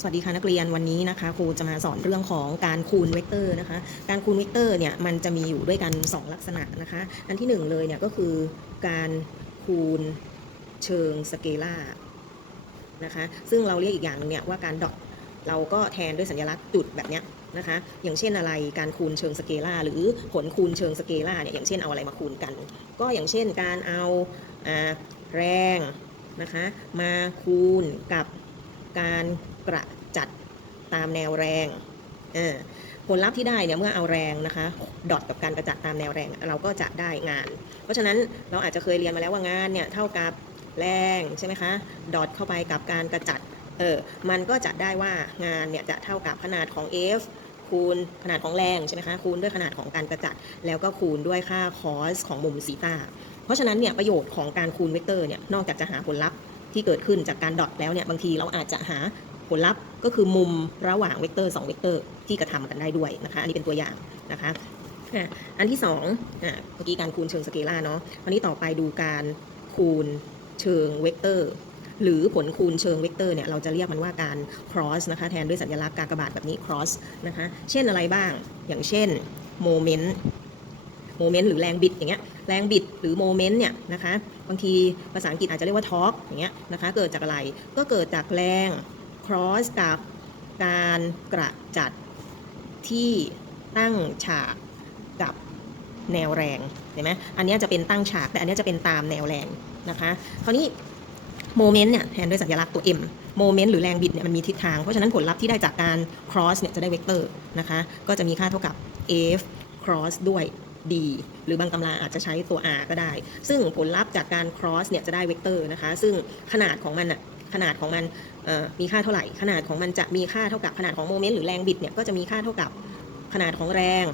สวัสดีค่ะนักเรียนวันนี้นะคะครูจะมาสอนเรื่องของการคูณเวกเตอร์นะคะการคูณเวกเตอร์เนี่ยมันจะมีอยู่ด้วยกัน 2 ลักษณะนะคะอันที่ 1 เลยเนี่ยก็คือการคูณเชิงสเกลาร์นะคะซึ่งเราเรียกอีกอย่างหนึงเนี่ยว่าการดอทเราก็แทนด้วยสัญลักษณ์จุดแบบเนี้ยนะคะอย่างเช่นอะไรการคูณเชิงสเกลาร์หรือผลคูณเชิงสเกลาร์เนี่ยอย่างเช่นเอาอะไรมาคูณกัน ก็อย่างเช่นการเอาอ่าแรงนะคะมาคูณกับ การกระจัดตามแนวแรงผลลัพธ์ที่ได้เนี่ยเมื่อเอาแรงนะคะ ดอทกับการกระจัดตามแนวแรงเราก็จะได้งาน เพราะฉะนั้นเราอาจจะเคยเรียนมาแล้วว่างานเนี่ยเท่ากับแรงใช่ไหมคะ ดอทเข้าไปกับการกระจัดเออมันก็จะได้ว่างานเนี่ยจะเท่ากับขนาดของ F คูณขนาดของแรงใช่ไหมคะคูณด้วยขนาดของการกระจัด แล้วก็คูณด้วยค่าคอสของมุมซีตาเพราะฉะนั้นเนี่ยประโยชน์ของการคูณเวกเตอร์เนี่ยนอกจากจะหาผลลัพธ์ ที่เกิดขึ้นจากการดอทแล้วเนี่ยบางทีเราอาจจะหาผลลัพธ์ก็คือมุมระหว่างเวกเตอร์2เวกเตอร์ที่กระทำกันได้ด้วยนะคะ อันนี้เป็นตัวอย่างนะคะอันที่2อะเมื่อกี้การคูณเชิงสเกลาร์เนาะอันนี้ต่อไปดูการคูณเชิงเวกเตอร์หรือผลคูณเชิงเวกเตอร์เนี่ยเราจะเรียกมันว่าการ cross นะคะแทนด้วยสัญลักษณ์กากบาทแบบนี้ cross นะคะ เช่นอะไรบ้าง อย่างเช่นโมเมนต์ โมเมนต์หรือแรงบิดอย่างเงี้ยแรงบิดหรือโมเมนต์เนี่ยนะคะบางทีภาษาอังกฤษอาจจะเรียกว่าทอร์กอย่างเงี้ยนะคะเกิดจากอะไรก็เกิดจากแรง cross กับการกระจัดที่ตั้งฉากกับแนวแรงเห็นไหมอันเนี้ยจะเป็นตั้งฉากแต่อันเนี้ยจะเป็นตามแนวแรงนะคะคราวนี้โมเมนต์เนี่ยแทนด้วยสัญลักษณ์ตัว m โมเมนต์หรือแรงบิดเนี่ยมันมีทิศทาง เพราะฉะนั้นผลลัพธ์ที่ได้จากการ cross เนี่ยจะได้เวกเตอร์นะคะ ก็จะมีค่าเท่ากับ f cross ด้วย d หรือบางตำราอาจจะใช้ตัว r ก็ได้ ซึ่งผลลัพธ์จากการ cross เนี่ยจะได้เวกเตอร์นะคะ ซึ่งขนาดของมันอะขนาดของมันมีค่าเท่าไหร่ ขนาดของมันจะมีค่าเท่ากับขนาดของโมเมนต์หรือแรงบิดเนี่ยก็จะมีค่าเท่ากับขนาดของแรง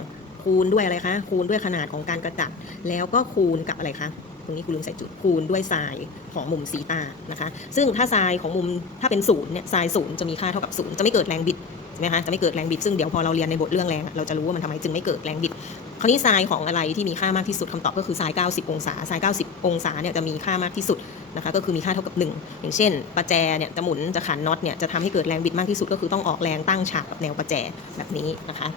คูณด้วยอะไรคะ คูณด้วยขนาดของการกระจัด แล้วก็คูณกับอะไรคะตรงนี้คุณลืมใส่จุดคูณด้วยไซน์ของมุมซีตานะคะ ซึ่งถ้าไซน์ของมุมถ้าเป็นศูนย์เนี่ยไซน์ศูนย์จะมีค่าเท่ากับศูนย์จะไม่เกิดแรงบิด ช่ไหมคะจะไม่เกิดแรงบิดซึ่งเดี๋ยวพอเราเรียนในบทเรื่องแรงเราจะรู้ว่ามันทำไมจึงไม่เกิดแรงบิดคราวนี้ทรายของอะไรที่มีค่ามากที่สุดคำตอบก็คือทราย 90 องศาทราย 90 องศาเนี่ยจะมีค่ามากที่สุดนะคะก็คือมีค่าเท่ากับ 1 อย่างเช่น ประแจเนี่ยจะหมุนจะขันน็อตเนี่ยจะทำให้เกิดแรงบิดมากที่สุดก็คือต้องออกแรงตั้งฉากกับแนวประแจแบบนี้นะคะ